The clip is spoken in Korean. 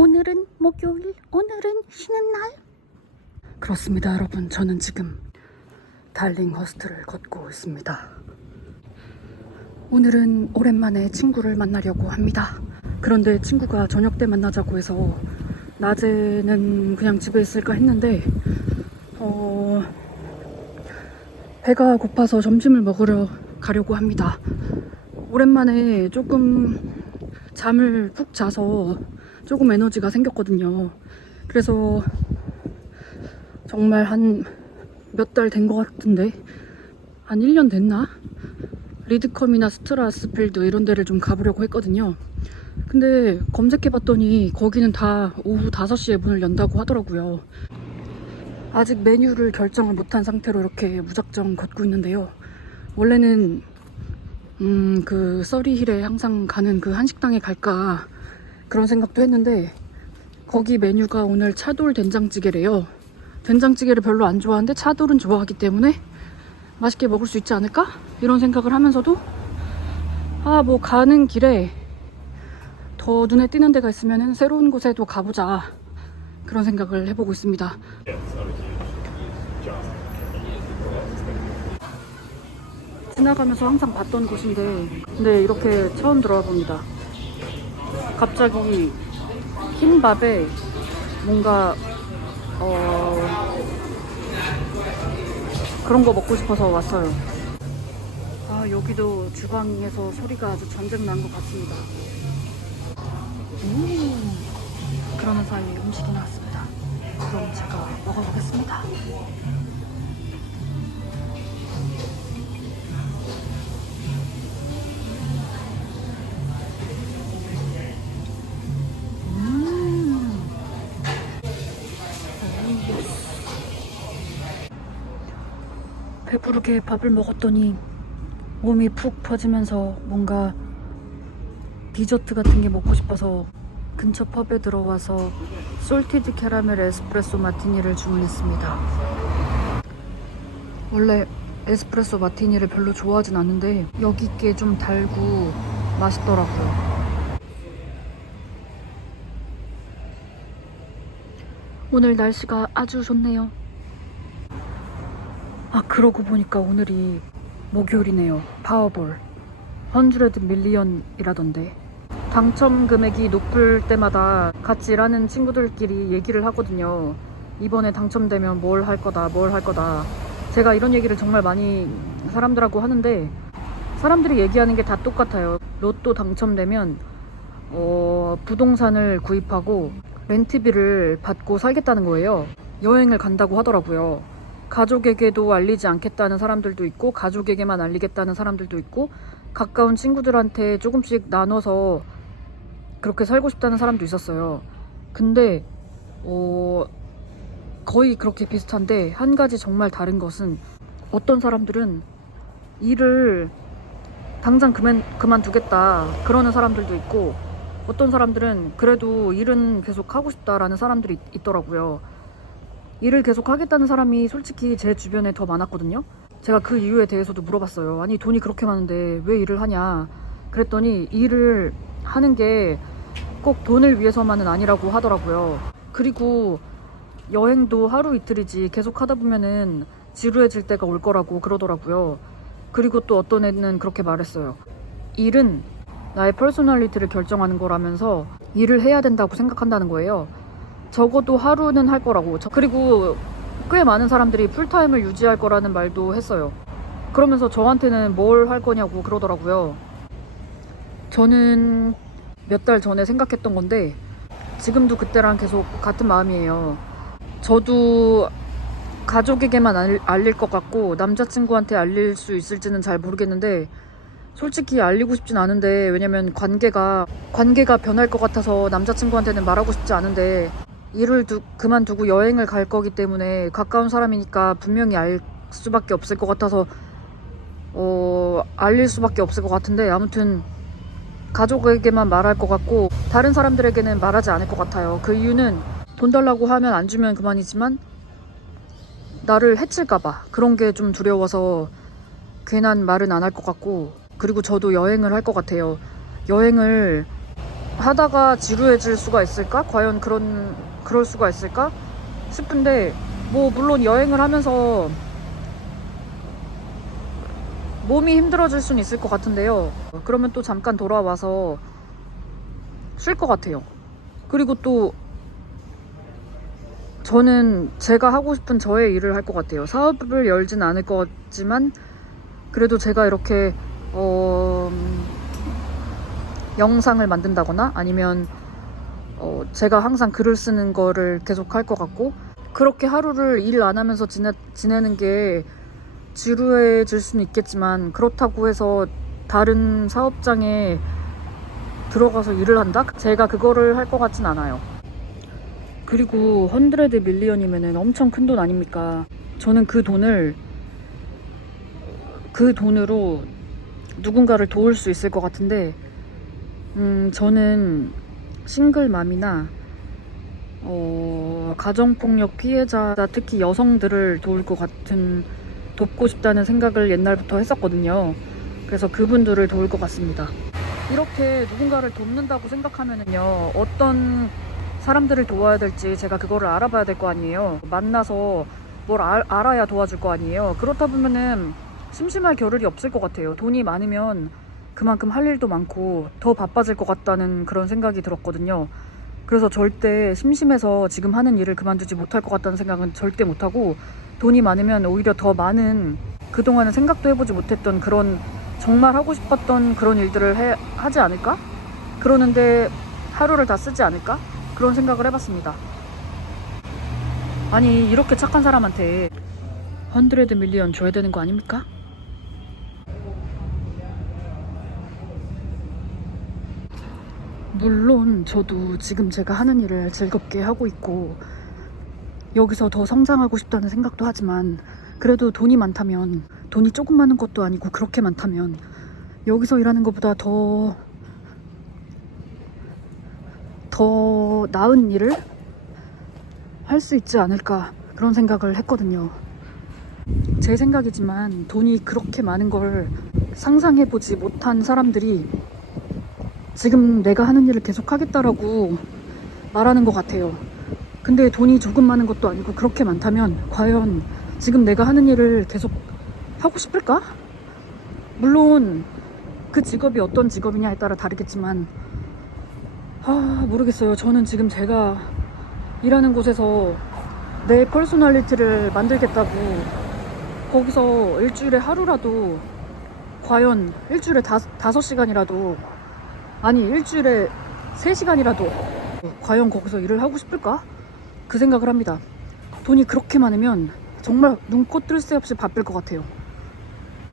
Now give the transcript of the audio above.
오늘은 목요일, 오늘은 쉬는 날. 그렇습니다, 여러분. 저는 지금 달링 허스트를 걷고 있습니다. 오늘은 오랜만에 친구를 만나려고 합니다. 그런데 친구가 저녁 때 만나자고 해서 낮에는 그냥 집에 있을까 했는데, 어, 배가 고파서 점심을 먹으러 가려고 합니다. 오랜만에 조금 잠을 푹 자서 조금 에너지가 생겼거든요. 그래서 정말 한 몇 달 된 것 같은데 한 1년 됐나? 리드컴이나 스트라스필드 이런 데를 좀 가보려고 했거든요. 근데 검색해봤더니 거기는 다 오후 5시에 문을 연다고 하더라고요. 아직 메뉴를 결정을 못한 상태로 이렇게 무작정 걷고 있는데요. 원래는 음, 그 써리힐에 항상 가는 그 한식당에 갈까 그런 생각도 했는데 거기 메뉴가 오늘 차돌 된장찌개래요. 된장찌개를 별로 안 좋아하는데 차돌은 좋아하기 때문에 맛있게 먹을 수 있지 않을까? 이런 생각을 하면서도 아, 뭐 가는 길에 더 눈에 띄는 데가 있으면 새로운 곳에도 가보자. 그런 생각을 해보고 있습니다. 지나가면서 항상 봤던 곳인데 근데 이렇게 처음 들어와 봅니다. 갑자기 흰 밥에 뭔가 어 그런 거 먹고 싶어서 왔어요. 아 여기도 주방에서 소리가 아주 전쟁 난 것 같습니다. 음 그러는 사이에 음식이 나왔습니다. 그럼 제가 먹어보겠습니다. 배부르게 밥을 먹었더니 몸이 푹 퍼지면서 뭔가 디저트 같은 게 먹고 싶어서 근처 펍에 들어와서 솔티드 캐러멜 에스프레소 마티니를 주문했습니다. 원래 에스프레소 마티니를 별로 좋아하진 않는데 여기 게 좀 달고 맛있더라고요. 오늘 날씨가 아주 좋네요. 아 그러고 보니까 오늘이 목요일이네요. 파워볼 100 밀리언이라던데 당첨 금액이 높을 때마다 같이 일하는 친구들끼리 얘기를 하거든요. 이번에 당첨되면 뭘 할 거다, 뭘 할 거다. 제가 이런 얘기를 정말 많이 사람들하고 하는데 사람들이 얘기하는 게 다 똑같아요. 로또 당첨되면 어, 부동산을 구입하고 렌트비를 받고 살겠다는 거예요. 여행을 간다고 하더라고요. 가족에게도 알리지 않겠다는 사람들도 있고 가족에게만 알리겠다는 사람들도 있고 가까운 친구들한테 조금씩 나눠서 그렇게 살고 싶다는 사람도 있었어요. 근데 어, 거의 그렇게 비슷한데 한 가지 정말 다른 것은 어떤 사람들은 일을 당장 그만 그만두겠다 그러는 사람들도 있고 어떤 사람들은 그래도 일은 계속 하고 싶다라는 사람들이 있- 있더라고요. 일을 계속 하겠다는 사람이 솔직히 제 주변에 더 많았거든요. 제가 그 이유에 대해서도 물어봤어요. 아니 돈이 그렇게 많은데 왜 일을 하냐? 그랬더니 일을 하는 게 꼭 돈을 위해서만은 아니라고 하더라고요. 그리고 여행도 하루 이틀이지 계속 하다 보면은 지루해질 때가 올 거라고 그러더라고요. 그리고 또 어떤 애는 그렇게 말했어요. 일은 나의 퍼스널리티를 결정하는 거라면서 일을 해야 된다고 생각한다는 거예요. 적어도 하루는 할 거라고. 저- 그리고 꽤 많은 사람들이 풀타임을 유지할 거라는 말도 했어요. 그러면서 저한테는 뭘 할 거냐고 그러더라고요. 저는 몇 달 전에 생각했던 건데 지금도 그때랑 계속 같은 마음이에요. 저도 가족에게만 알, 알릴 것 같고 남자친구한테 알릴 수 있을지는 잘 모르겠는데 솔직히 알리고 싶진 않은데 왜냐면 관계가 관계가 변할 것 같아서 남자친구한테는 말하고 싶지 않은데 일을 두, 그만두고 여행을 갈 거기 때문에 가까운 사람이니까 분명히 알 수밖에 없을 것 같아서 어 알릴 수밖에 없을 것 같은데 아무튼 가족에게만 말할 것 같고 다른 사람들에게는 말하지 않을 것 같아요. 그 이유는 돈 달라고 하면 안 주면 그만이지만 나를 해칠까봐 그런 게 좀 두려워서 괜한 말은 안 할 것 같고 그리고 저도 여행을 할 것 같아요. 여행을 하다가 지루해질 수가 있을까? 과연 그런 그럴 수가 있을까? 싶은데 뭐 물론 여행을 하면서 몸이 힘들어질 수는 있을 것 같은데요. 그러면 또 잠깐 돌아와서 쉴 것 같아요. 그리고 또 저는 제가 하고 싶은 저의 일을 할 것 같아요. 사업을 열진 않을 것 같지만 그래도 제가 이렇게 어, 음, 영상을 만든다거나 아니면 어, 제가 항상 글을 쓰는 거를 계속 할 것 같고 그렇게 하루를 일 안 하면서 지내, 지내는 게 지루해질 수는 있겠지만 그렇다고 해서 다른 사업장에 들어가서 일을 한다? 제가 그거를 할 것 같진 않아요. 그리고 헌드레드 밀리언이면은 엄청 큰 돈 아닙니까? 저는 그 돈을 그 돈으로 누군가를 도울 수 있을 것 같은데, 음, 저는 싱글맘이나 어, 가정폭력 피해자, 특히 여성들을 도울 것 같은 돕고 싶다는 생각을 옛날부터 했었거든요. 그래서 그분들을 도울 것 같습니다. 이렇게 누군가를 돕는다고 생각하면은요, 어떤 사람들을 도와야 될지 제가 그거를 알아봐야 될 거 아니에요. 만나서 뭘 알, 알아야 도와줄 거 아니에요. 그렇다 보면은 심심할 겨를이 없을 것 같아요. 돈이 많으면 그만큼 할 일도 많고 더 바빠질 것 같다는 그런 생각이 들었거든요. 그래서 절대 심심해서 지금 하는 일을 그만두지 못할 것 같다는 생각은 절대 못하고 돈이 많으면 오히려 더 많은 그동안은 생각도 해보지 못했던 그런 정말 하고 싶었던 그런 일들을 해, 하지 않을까? 그러는데 하루를 다 쓰지 않을까? 그런 생각을 해봤습니다. 아니 이렇게 착한 사람한테 헌드레드 밀리언 줘야 되는 거 아닙니까? 물론 저도 지금 제가 하는 일을 즐겁게 하고 있고 여기서 더 성장하고 싶다는 생각도 하지만 그래도 돈이 많다면 돈이 조금 많은 것도 아니고 그렇게 많다면 여기서 일하는 것보다 더 더 나은 일을 할 수 있지 않을까 그런 생각을 했거든요. 제 생각이지만 돈이 그렇게 많은 걸 상상해보지 못한 사람들이 지금 내가 하는 일을 계속 하겠다라고 말하는 것 같아요. 근데 돈이 조금 많은 것도 아니고 그렇게 많다면 과연 지금 내가 하는 일을 계속 하고 싶을까? 물론 그 직업이 어떤 직업이냐에 따라 다르겠지만 아 모르겠어요. 저는 지금 제가 일하는 곳에서 내 퍼스널리티를 만들겠다고 거기서 일주일에 하루라도 과연 일주일에 다, 다섯 시간이라도 아니 일주일에 세 시간이라도 과연 거기서 일을 하고 싶을까? 그 생각을 합니다. 돈이 그렇게 많으면 정말 눈코 뜰새 없이 바쁠 것 같아요.